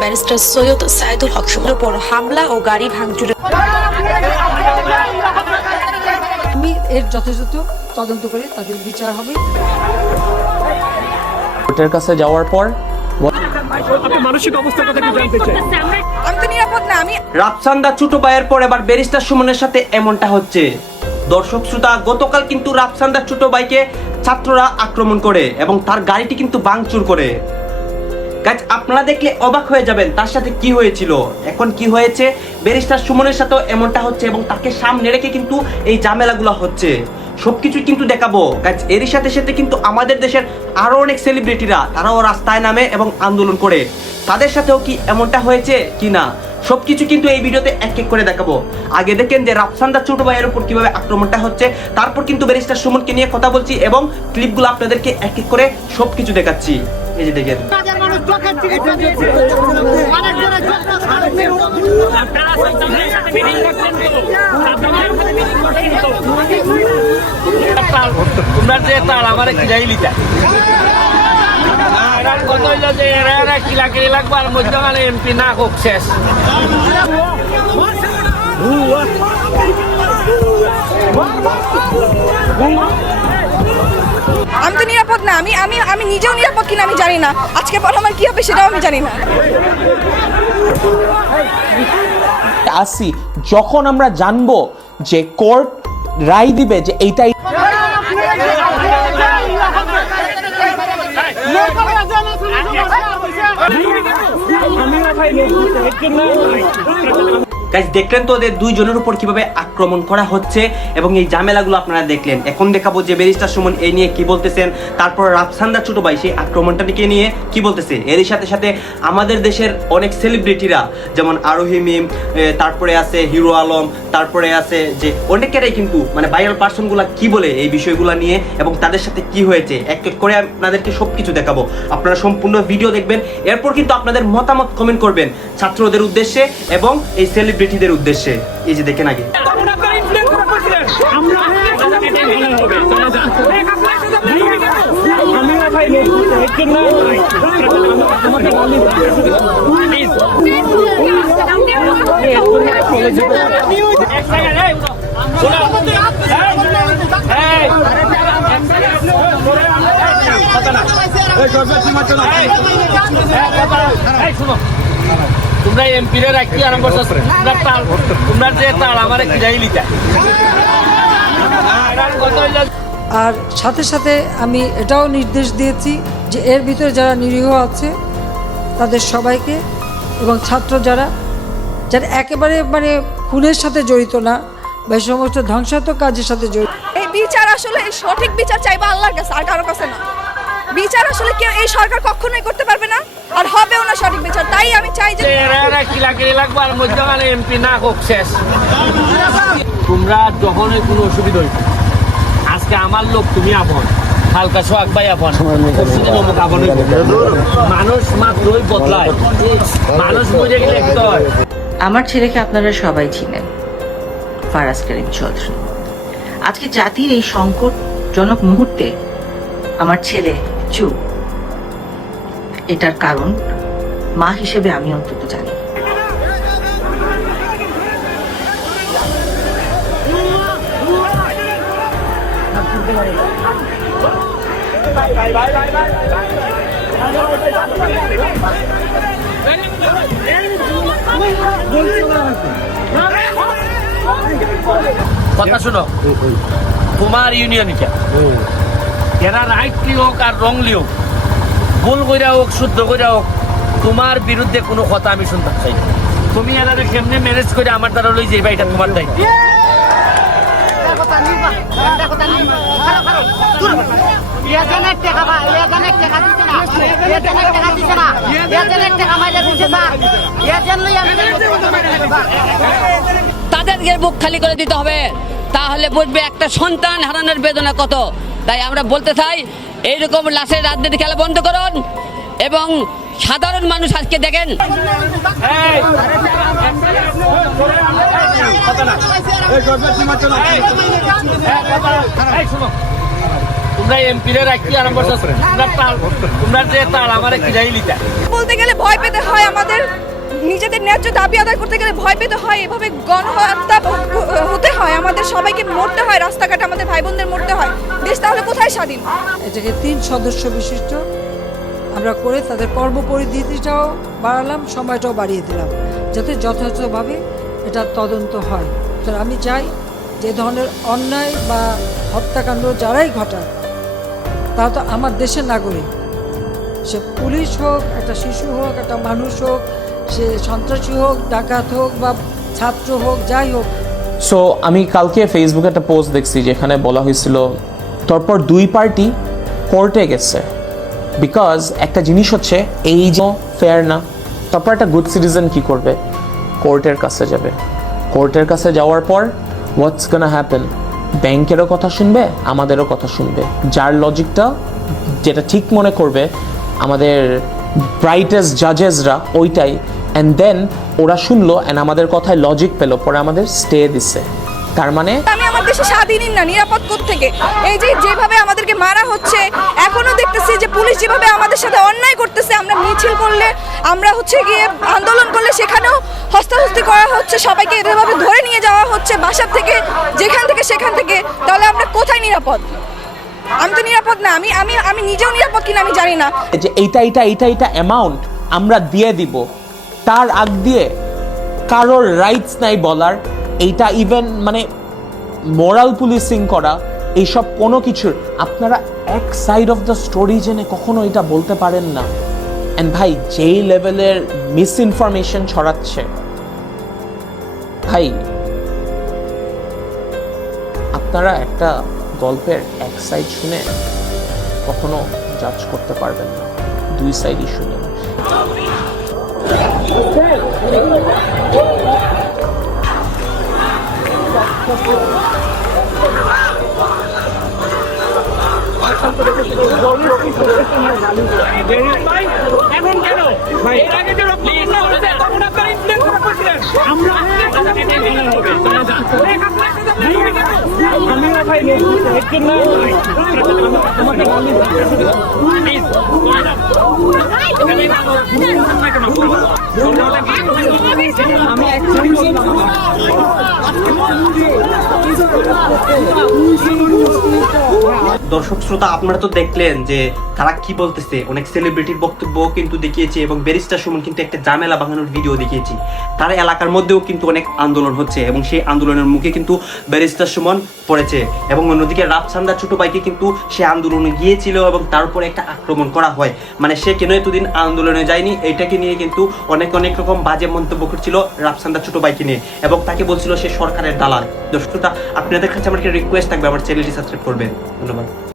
Barrister Syed Saidul হক সুমনের উপর হামলা ও গাড়ি ভাঙচুরের আমি এর যথাযথ তদন্ত করে তাদের বিচার হবে। কোর্টের কাছে যাওয়ার পর মানসিক অবস্থার কথা কি জানতে চাই আমি তো নিরাপদ না আমি রাফসান্দা ছোট ভাইয়ের পর এবার ব্যারিস্টার সুমনের সাথে এমনটা হচ্ছে। দর্শক শ্রোতা গতকাল কিন্তু রাফসান্দা ছোট ভাইকে ছাত্ররা আক্রমণ করে এবং তার গাড়িটি কিন্তু ভাঙচুর করে। গাইজ আপনারা দেখলে অবাক হয়ে যাবেন তার সাথে কি হয়েছিল। এখন কি হয়েছে? ব্যারিস্টার সুমনের সাথেও এমনটা হচ্ছে এবং তাকে সামনে রেখে কিন্তু এই ঝামেলাগুলো হচ্ছে। সবকিছুই কিন্তু দেখাবো। গাইজ এরই সাথে সাথে কিন্তু আমাদের দেশের আরও অনেক সেলিব্রিটিরা তারাও রাস্তায় নামে এবং আন্দোলন করে। তাদের সাথেও কি এমনটা হয়েছে কি না সবকিছু কিন্তু এই ভিডিওতে এক এক করে দেখাবো। আগে দেখেন যে রাফসান্দা ছোট ভাইয়ের উপর কীভাবে আক্রমণটা হচ্ছে, তারপর কিন্তু ব্যারিস্টার সুমনকে নিয়ে কথা বলছি এবং ক্লিপগুলো আপনাদেরকে এক এক করে সবকিছু দেখাচ্ছি। এই যে দেখেন তোমরা যে তার আমার কিলাই লিতা কত হইল যে এরা এরা কিলা কিলি লাগবো আর মধ্যখানে এমপি না হোক শেষ। আমি তো নিরাপদ না আমি আমি আমি নিজেও নিরাপদ কিনা আমি জানি না। আজকে পর আমার কি হবে সেটাও আমি জানি না। আসি যখন আমরা জানব যে কোর্ট রায় দিবে যে এইটাই গাইজ দেখলেন তো ওদের দুইজনের উপর কীভাবে আক্রমণ করা হচ্ছে এবং এই ঝামেলাগুলো আপনারা দেখলেন। এখন দেখাবো যে ব্যারিস্টার সুমন এই নিয়ে কি বলতেছেন, তারপর রাফসান্দা ছোট ভাই সেই আক্রমণটাকে নিয়ে কি বলতেছে। এরই সাথে সাথে আমাদের দেশের অনেক সেলিব্রিটিরা যেমন আরোহী মিম তারপরে আছে হিরো আলম, তারপরে আছে যে অনেকেরাই কিন্তু মানে ভাইরাল পার্সনগুলা কি বলে এই বিষয়গুলো নিয়ে এবং তাদের সাথে কি হয়েছে, এক এক করে আপনাদেরকে সবকিছু দেখাবো। আপনারা সম্পূর্ণ ভিডিও দেখবেন, এরপর কিন্তু আপনাদের মতামত কমেন্ট করবেন ছাত্রদের উদ্দেশ্যে এবং এই সেলিব্রিটিদের উদ্দেশ্যে এই যে দেখেন আগে তোমরা আরম্ভ করছ তোমরা তাল তোমরা যে তাল আমার কিলাই লিতা আর সাথে সাথে আমি এটাও নির্দেশ দিয়েছি যে এর ভিতরে যারা নিরীহ আছে তাদের সবাইকে এবং ছাত্র যারা যারা একেবারে মানে খুনের সাথে জড়িত না বা এই সমস্ত ধ্বংসাত্মক কাজের সাথে জড়িত। এই বিচার আসলে সঠিক বিচার চাইবা আল্লাহর কাছে আর কারোর কাছে না। বিচার আসলে কেউ এই সরকার কখনোই করতে পারবে না আর হবেও না সঠিক বিচার। তাই আমি চাই যে এমপি না হোক শেষ। তোমরা যখনই কোনো অসুবিধা হইবে আজকে আমার লোক তুমি আপন। হালকা সোহাগ ভাই আপন। মানুষ মাত্রই বদলায়। মানুষ বুঝে গেলে আমার ছেলেকে আপনারা সবাই চিনেন ফারাজ করিম চৌধুরী। আজকে জাতির এই সংকটজনক মুহূর্তে আমার ছেলে চুপ এটার কারণ মা হিসেবে আমি অন্তত জানি। কথা শুনো। তোমার ইউনিয়ন এটা। এরা রাইটলি হোক আর রংলি হোক ভুল কইরা হোক শুদ্ধ কইরা হোক তোমার বিরুদ্ধে কোনো কথা আমি শুনতে চাই না। তুমি এরা কেমনে ম্যানেজ করে আমার দ্বারা লই যাইবা এটা তোমার দায়িত্ব। তাদেরকে বুক খালি করে দিতে হবে তাহলে বুঝবে একটা সন্তান হারানোর বেদনা কত। তাই আমরা বলতে চাই, এইরকম লাশের রাজনীতি খেলা বন্ধ করুন এবং সাধারণ মানুষ আজকে দেখেন। বলতে গেলে ভয় পেতে হয় আমাদের। নিজেদের ন্যায্য দাবি আদায় করতে গেলে ভয় পেতে হয়। এভাবে গণহত্যা হতে হয়। আমাদের সবাইকে মরতে হয়, রাস্তাঘাটে আমাদের ভাই বোনদের মরতে হয়। দেশ তাহলে কোথায় স্বাধীন? এটাকে তিন সদস্য বিশিষ্ট আমরা করে তাদের কর্মপরিধিটাও বাড়ালাম, সময়টাও বাড়িয়ে দিলাম, যাতে যথাযথভাবে এটা তদন্ত হয়। তো আমি চাই যে ধরনের অন্যায় বা হত্যাকাণ্ড যারাই ঘটায় তা তো আমার দেশের নাগরিক। সে পুলিশ হোক, একটা শিশু হোক, একটা মানুষ হোক, সে সন্ত্রাসী হোক, ডাকাত হোক বা ছাত্র হোক, যাই হোক সো আমি কালকে ফেসবুকে একটা পোস্ট দেখছি যেখানে বলা হয়েছিল, তারপর দুই পার্টি কোর্টে গেছে। বিকজ একটা জিনিস হচ্ছে, এই যে ফেয়ার না, তারপর একটা গুড সিটিজেন কি করবে? কোর্টের কাছে যাবে। কোর্টের কাছে যাওয়ার পর হোয়াটস গানা হ্যাপেন ব্যাংকেরও কথা শুনবে, আমাদেরও কথা শুনবে। যার লজিকটা যেটা ঠিক মনে করবে, আমাদের ব্রাইটেস্ট জাজেসরা ওইটাই অ্যান্ড দেন ওরা শুনলো অ্যান্ড আমাদের কথায় লজিক পেল পরে আমাদের স্টে দিছে। তার মানে আমি আমার দেশে স্বাধীনই না নিরাপদ থেকে এই যে যেভাবে আমাদেরকে মারা হচ্ছে এখনও দেখতেছি যে পুলিশ যেভাবে আমাদের সাথে অন্যায় করতেছে আমরা মিছিল করলে আমরা হচ্ছে গিয়ে আন্দোলন করলে সেখানেও হস্তাহস্তি করা হচ্ছে সবাইকে এভাবে ধরে নিয়ে যাওয়া হচ্ছে বাসার থেকে যেখান থেকে সেখান থেকে তাহলে আমরা কোথায় নিরাপদ? আমি তো নিরাপদ না আমি আমি আমি নিজেও নিরাপদ কিনা আমি জানি না। যে এইটা এইটা এইটা এইটা অ্যামাউন্ট আমরা দিয়ে দিব। তার আগ দিয়ে কারোর রাইটস নাই বলার, এইটা ইভেন মানে মোরাল পুলিশিং করা, এইসব কোনো কিছুর, আপনারা এক সাইড অফ দ্য স্টোরি জেনে কখনো এটা বলতে পারেন না। অ্যান্ড ভাই, যেই লেভেলের মিস ইনফরমেশন ছড়াচ্ছে, ভাই, আপনারা একটা গল্পের এক সাইড শুনে কখনো জাজ করতে পারবেন না। দুই সাইডই শুনে এখন কেন এর আগে যে রক্তপাত হয়েছে, তখন আপনারা influence করা করছিলেন। আমরা আমিও ভাই এর জন্য আমাকে আমি দর্শক শ্রোতা, আপনারা তো দেখলেন যে তারা কি বলতেছে। অনেক সেলিব্রিটির বক্তব্য কিন্তু দেখিয়েছে এবং ব্যারিস্টার সুমন কিন্তু একটা জামেলা ভাঙানোর ভিডিও দেখিয়েছি। তার এলাকার মধ্যেও কিন্তু অনেক আন্দোলন হচ্ছে এবং সেই আন্দোলনের মুখে কিন্তু ব্যারিস্টার সুমন পড়েছে এবং অন্যদিকে রাফসান্দা ছোট ভাইকে কিন্তু সে আন্দোলনে গিয়েছিল এবং তার উপরে একটা আক্রমণ করা হয়। মানে সে কেন এতদিন আন্দোলনে যায়নি, এটাকে নিয়ে কিন্তু অনেক অনেক রকম বাজে মন্তব্য করছিল রাফসান্দা ছোট ভাইকে নিয়ে এবং তাকে বলছিল সে সরকারের দালাল। দর্শক শ্রোতা, আপনাদের কাছে আমার একটা রিকোয়েস্ট থাকবে, আমার চ্যানেলটি সাবস্ক্রাইব করবেন। ধন্যবাদ।